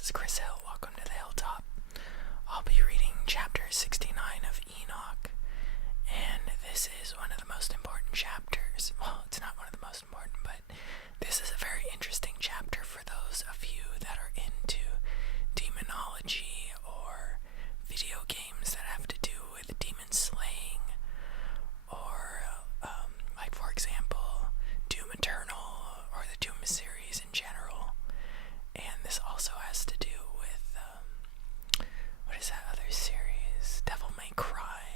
this is Chris Hill. Welcome to the Hilltop. I'll be reading chapter 69 of Enoch, and this is one of the most important chapters. Well, it's not one of the most important, but this is a very interesting chapter for those of you that are into demonology or video games that have to do with demon slaying, or like for example, Doom Eternal or the Doom series in general. And this also has to do with, what is that other series? Devil May Cry.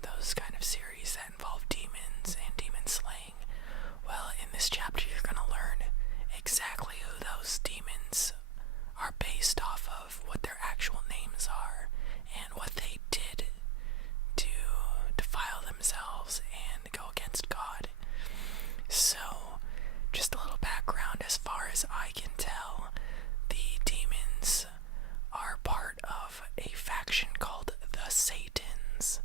Those kind of series that involve demons and demon slaying. Well, in this chapter you're going to learn exactly who those demons are based off of, what their actual names are, and what they did to defile themselves and go against God. So, just a little background. As far as I can tell, the demons are part of a faction called the Satans.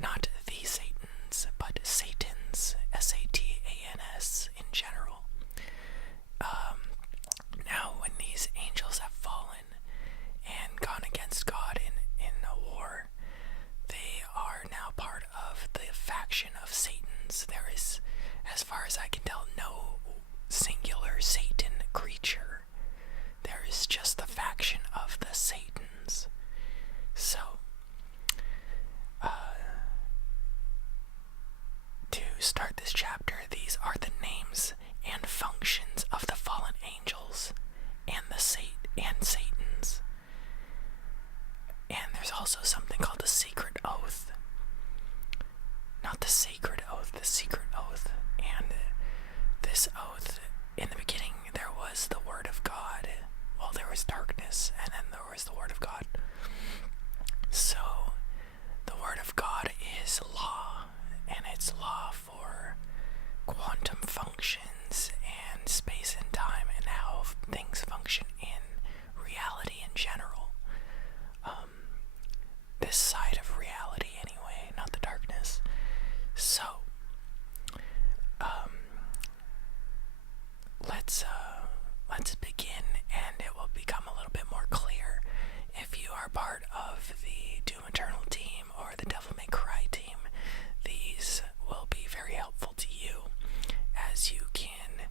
Not the Satans, but Satans, S-A-T-A-N-S in general. Now, when these angels have fallen and gone against God in a war, they are now part of the faction of Satans. There is, as far as I can tell, no singular Satan creature. There is just the faction of the Satans. So, to start this chapter, these are the names and functions of the fallen angels and Satans. And there's also something called the secret oath. Not the sacred oath, the secret oath. And this oath, in the beginning, there was the Word of God. Well, there was darkness, and then there was the Word of God. So, the Word of God is law, and it's law for quantum functions and space and time and how things function in reality in general. This side of reality anyway, not the darkness. So, let's begin, and it will become a little bit more clear. If you are part of the Doom Eternal team or the Devil May Cry team, these will be very helpful to you as you can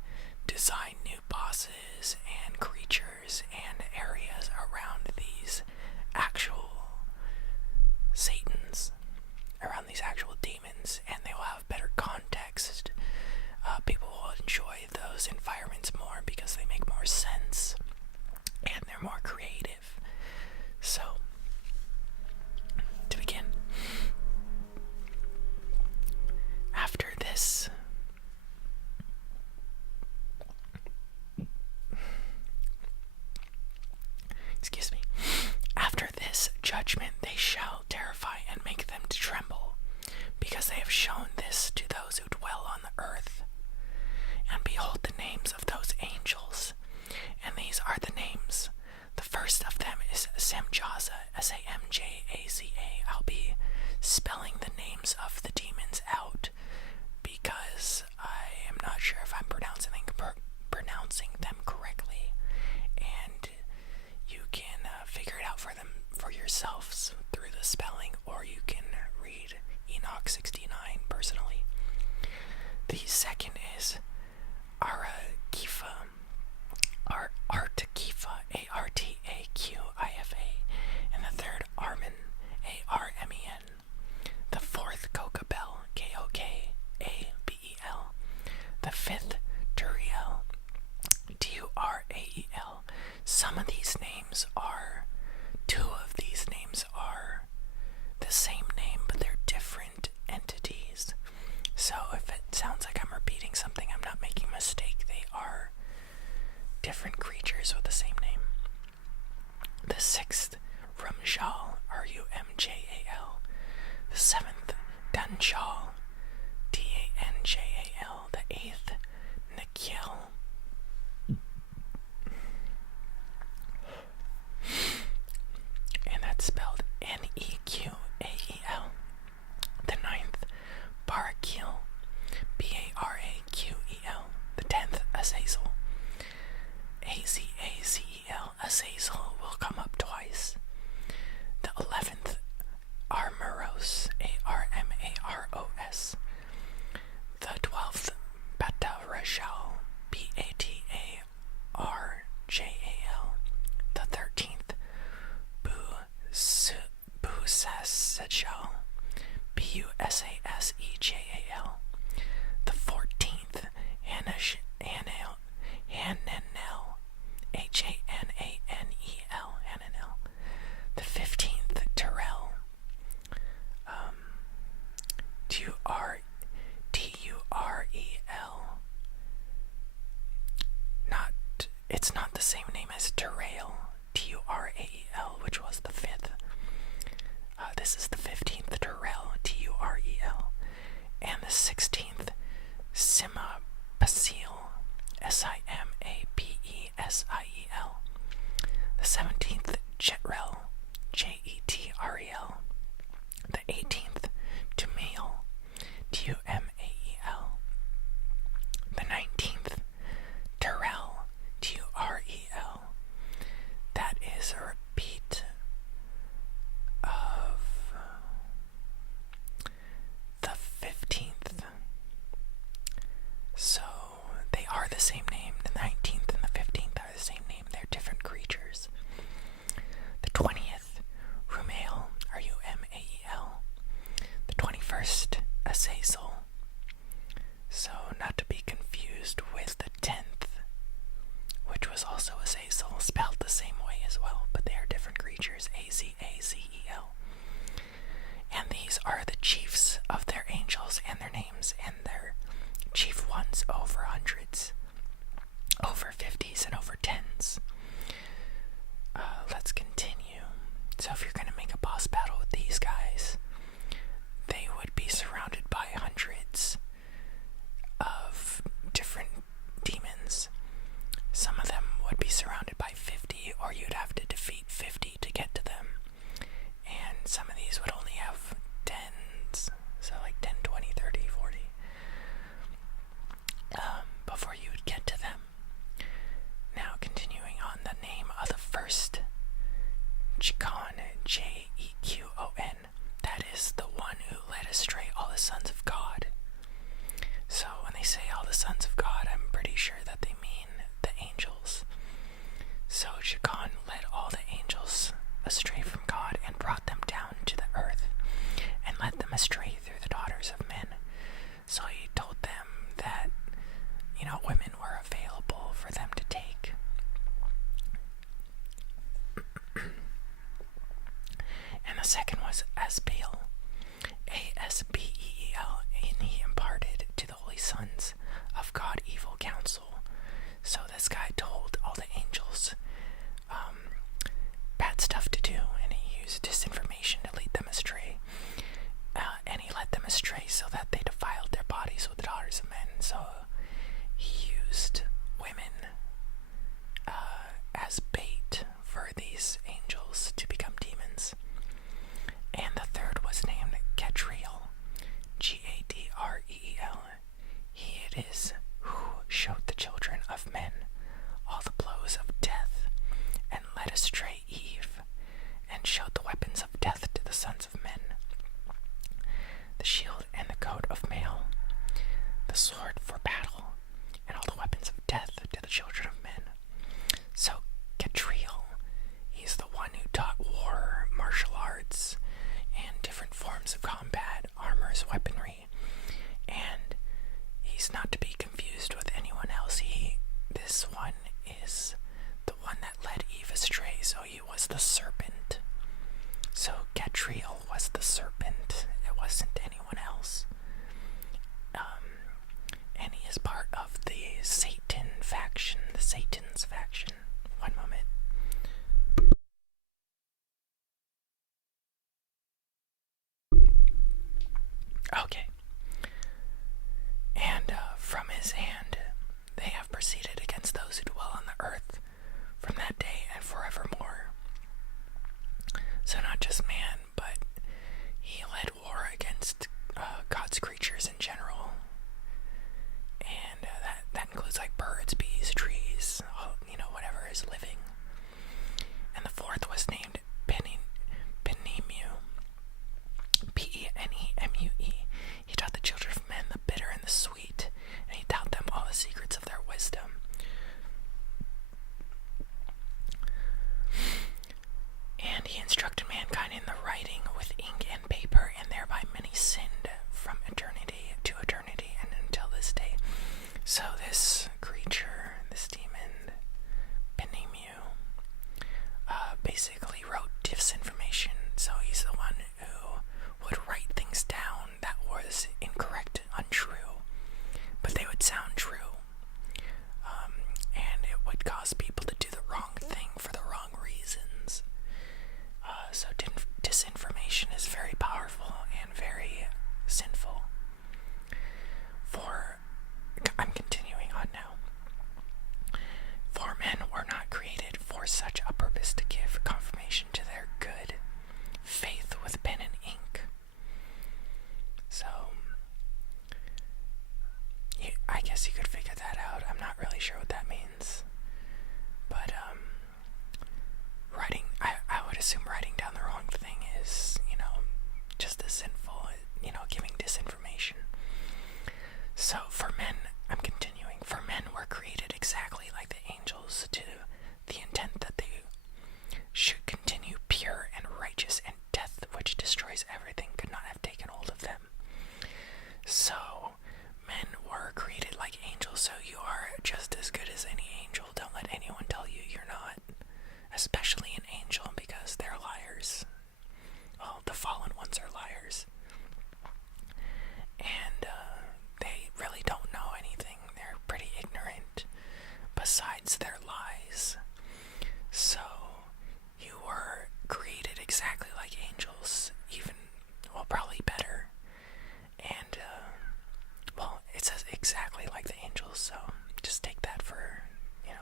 design new bosses and creatures and areas around these actual Satans, around these actual demons, and they will have better context. People will enjoy those environments more because they make more sense and they're more creative. So, to begin, after this, after this judgment they shall terrify and make them to tremble, because they have shown this to those who dwell on the earth. And behold the names of those angels, and these are the names. The first of them is Samjaza, S-A-M-J-A-Z-A. I'll be spelling the names of the demons out because I am not sure if I'm pronouncing them correctly, and you can figure it out for yourselves through the spelling, or you can read Enoch 69 personally. The second is Artakifa, A-R-T-A-Q-I-F-A, and the third Armen, A-R-M-E-N. The fourth Kokabel, K-O-K-A-B-E-L. The fifth Duriel, it's not the same name as Turael, Turael, which was the 5th. This is the 15th Turael, Turel, and the 16th Simapesiel, Simapesiel. The 17th Jetrel, Jetrel. The 18th Tumael, Tumael. The 19th Turel, Turel. That is a repeat of the 15th. So they are the same name. The 19th and the 15th are the same name. They're different creatures. The 20th, Rumael, Rumael. The 21st, Azazel. So not to be confused with the 10th, which was also Azazel, spelled the same way as well, but they are different creatures, Azazel. And these are the chiefs of their angels and their names, and their chief ones over hundreds, over 50s, and over 10s. Let's continue. So if you're going to make a boss battle with these guys, they would be surrounded by hundreds of different demons. Some of them would be surrounded by 50, or you'd have to defeat 50 to get to them. And some of these would only have 10s, so like 10, 20, 30, 40, before you would get to them. Now continuing on, the name of the first Jequon, Jequon, that is the one who led astray all the sons of God. So when they say all the sons of God, I'm pretty sure that they mean the angels. So Jequon led all the angels astray from God and brought them down to the earth and led them astray through the daughters of men. So he told them that, women were available for them to take. And the second was Asbeel, Asbeel, and he imparted to the holy sons of God evil counsel. So this guy told all the angels bad stuff to do, and he used disinformation to lead them astray. And he led them astray so that they defiled their bodies with the daughters of men. So he used women as bait for these angels to become demons. And the third was named Gadriel, Gadreel. He it is who showed the children of men all the blows of death, and led astray Eve, and showed the weapons of death to the sons of men, the shield and the coat of mail, the sword for battle, and all the weapons of death to the children of men. So Gadriel, he's the one who taught war, martial arts, and different forms of combat, armors, weaponry, and he's not to be confused with anyone else. This one is the one that led Eve astray, so he was the serpent. So Gadriel was the serpent, it wasn't anyone else. And he is part of the Satan's faction. One moment. Okay. And from his hand they have proceeded against those who dwell on the earth from that day and forevermore. against their lies. So, you were created exactly like angels, even, well, probably better. And, well, it says exactly like the angels, so just take that for,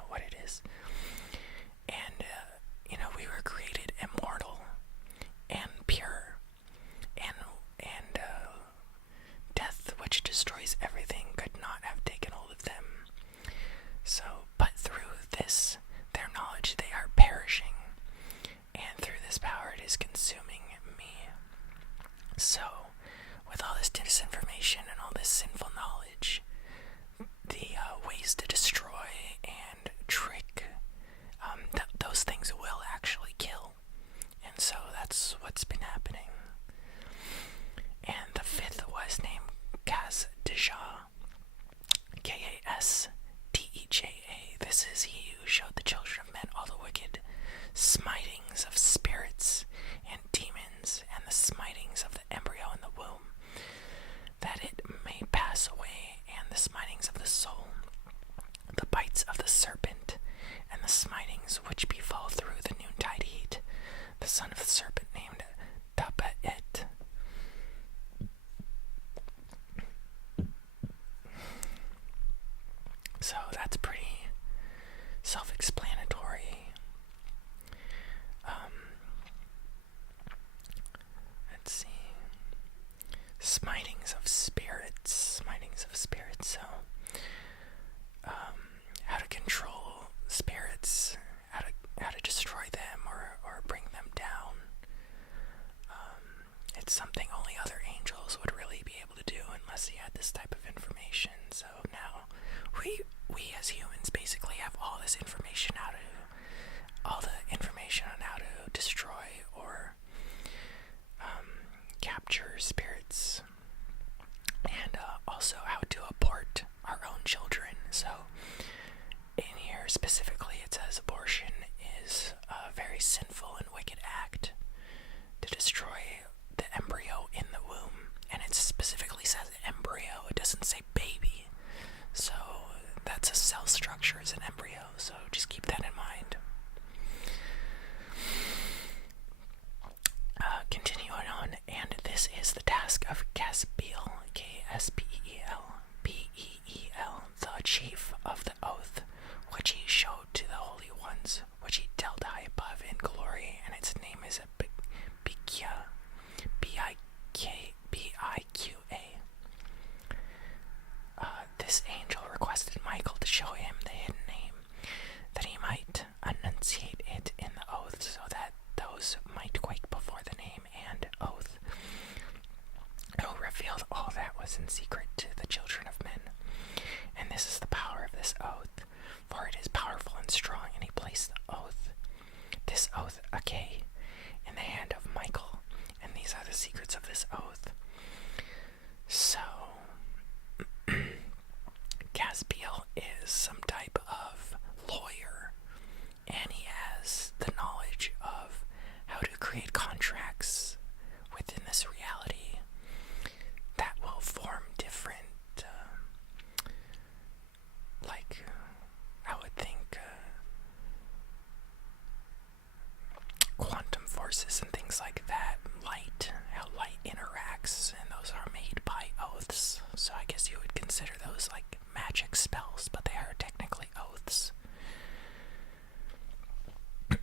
what it is. And, we were created immortal and pure, and death, which destroys everything, could not have taken hold of them. So, but through this, their knowledge, they are perishing, and through this power, it is consuming me. So, with all this disinformation and all this sinful knowledge, the ways to destroy and trick, those things will actually kill. And so that's what's been happening. And the fifth was named Kasdeja, Kasdeja. This is he who showed the children of men all the wicked smitings of spirits and demons, and the smitings of the embryo in the womb, that it may pass away, and the smitings of the soul, the bites of the serpent, and the smitings which befall through the noontide heat, the son of the serpent named Tabaet. So that's pretty self-explanatory. Let's see. Smitings of spirits. So, how to control spirits, how to destroy them or bring them down. It's something only other angels would really be able to do unless he had this type of information. So now we as humans basically have all this information, all the information on how to destroy or capture spirits, and also how to abort our own children. So in here specifically it says abortion is a very sinful and wicked act to destroy the embryo in the womb, and it specifically says embryo, it doesn't say baby. So that's a cell structure as an embryo, so just keep that in mind. Continuing on, and this is the task of Gaspeel, K-S-P-E-E-L, P-E-E-L, the chief of the oath, which he showed to the holy ones, which he dealt high above in glory, and its name is a Bikia, B-I-Q-A. This angel requested Michael to show him the hidden name, that he might enunciate it in the oath, so that those might quake before the name and oath, who revealed all that was in secret to the children of men. And this is the power of this oath, for it is powerful and strong, and he placed the oath, this oath, okay, in the hand of Michael, and these are the secrets of this oath. So, Gaspiel is some type of lawyer, and he has the knowledge of how to create contracts within this reality that will form different, I would think, quantum forces and things like that, how light interacts, and those are made by oaths. So I guess you would consider those like magic spells, but they are technically oaths. Give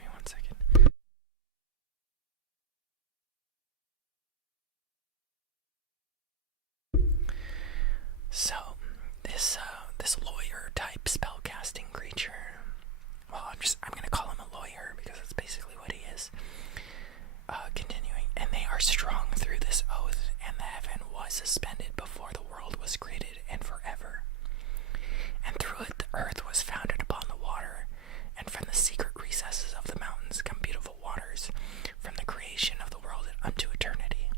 me 1 second. So this lawyer type spellcasting creature, well, I'm gonna call him a lawyer because that's basically what he is. Continuing, and they are strong through this oath, and the heaven was suspended before the world was created and forever. And through it the earth was founded upon the water, and from the secret recesses of the mountains come beautiful waters, from the creation of the world unto eternity.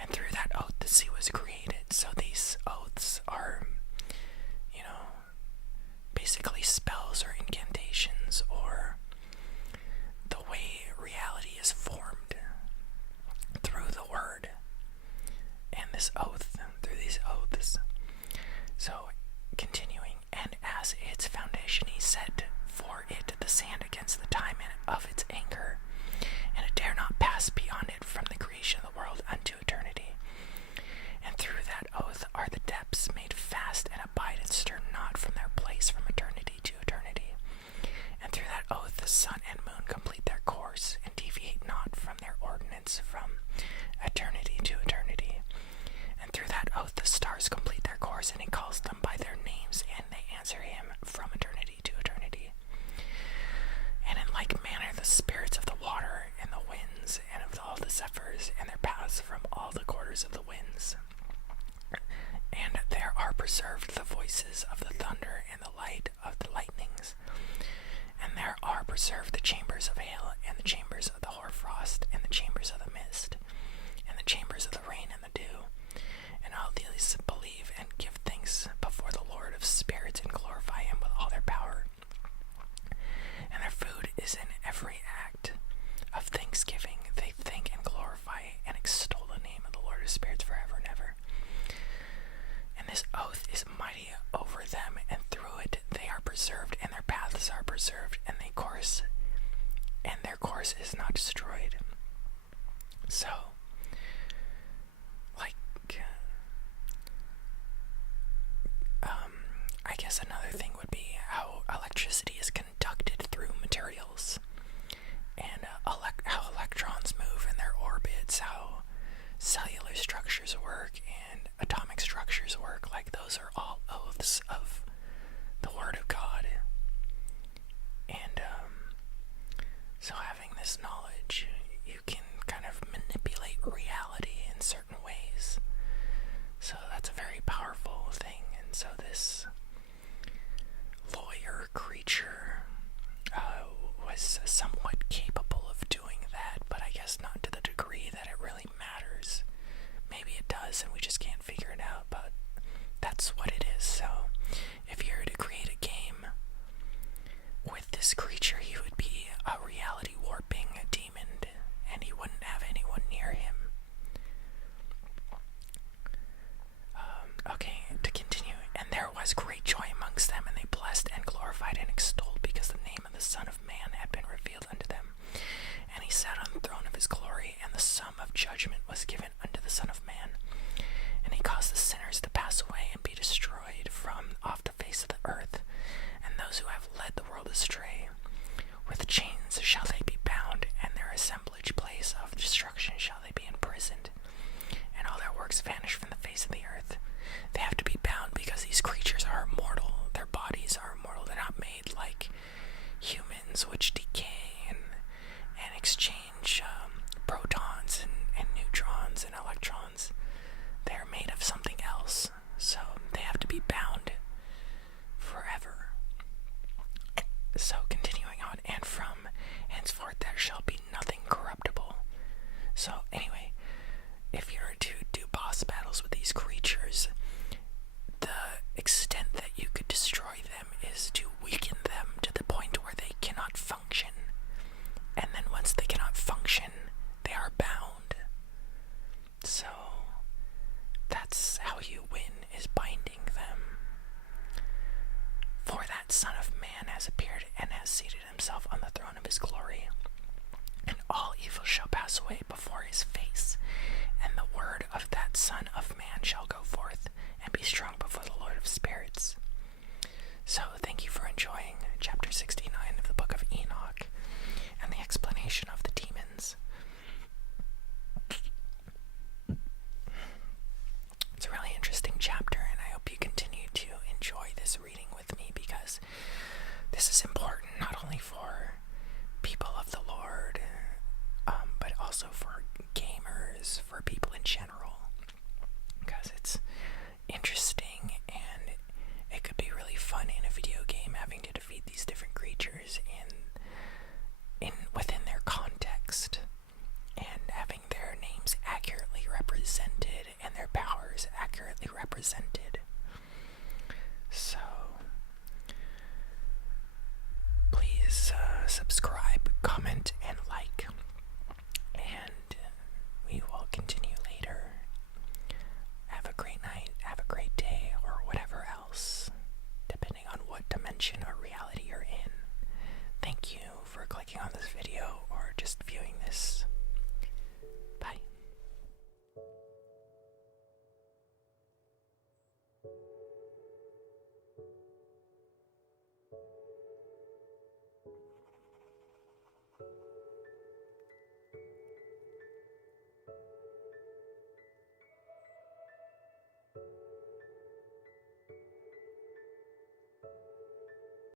And through that oath the sea was created. So these oaths are, basically spells or incantations, or the way reality is formed through the word and this oath, through these oaths. has its foundation. He set for it the sand against the time of its anchor, and it dare not pass beyond it from the creation of the world unto eternity. And through that oath are the depths made fast, and abide and stir not from their place from eternity to eternity. And through that oath the sun and moon complete their course, and deviate not from their ordinance from eternity to eternity. And through that oath the stars complete their course, and he calls them by their names, and they answer him from eternity to eternity. And in like manner the spirits of the water, and the winds, and of all the zephyrs, and their paths from all the quarters of the winds. And there are preserved the voices of the thunder, and the light of the lightnings. And there are preserved the chambers of hail, and the chambers of the hoarfrost, and the chambers of the mist, and the chambers of the rain and the dew. And all these believe and give thanks before the Lord of spirits, and glorify him with all their power. And their food is in every act of thanksgiving. They thank and glorify and extol the name of the Lord of spirits forever and ever. And this oath is mighty over them, and through it they are preserved, and their paths are preserved, and their course is not destroyed. So, I guess another thing would be how electricity is conducted through materials, and how electrons move in their orbits, how cellular structures work, and atomic structures work. Like, those are all oaths of the Word of God. And so having this knowledge, you can kind of manipulate reality in certain ways. So that's a very powerful thing. And so this lawyer creature was somewhat capable of doing that, but I guess not to the degree that it really matters. Maybe it does, and we just can't figure it out, but that's what it is. So if you were to create a game with this creature, he would be a reality warping demon, and he wouldn't have anyone near him. Okay, to continue. And there was great joy amongst them, and they blessed and glorified and extolled, because the name of the Son of Man had been revealed unto them. And he sat on the throne of his glory, and the sum of judgment was given unto the Son of Man. And he caused the sinners to pass away and be destroyed from off the face of the earth. And those who have led the world astray, with chains shall they be bound, and their assemblage place of destruction shall they be imprisoned. And all their works vanish from the face of the earth. They have to be bound because these creatures are immortal. Their bodies are immortal. They're not made like humans, which decay and exchange protons and neutrons and electrons. They're made of something else, so they have to be bound forever. So continuing on, and from henceforth there shall be nothing corruptible. So anyway, if you were to do boss battles with these creatures, the extent that you could destroy them is to weaken them to the point where they cannot function. And then once they cannot function, they are bound. So that's how you win, is binding them. For that Son of Man has appeared, and has seated himself on the throne of his glory. And all evil shall pass away before his face, and the word of that Son of Man shall go forth, and be strong before the Lord of spirits. So thank you for enjoying chapter 69 of the book of Enoch, and the explanation of the demons. It's a really interesting chapter, and I hope you continue to enjoy this reading with me, because this is important not only for people of the Lord, but also for gamers, for people in general, because it's interesting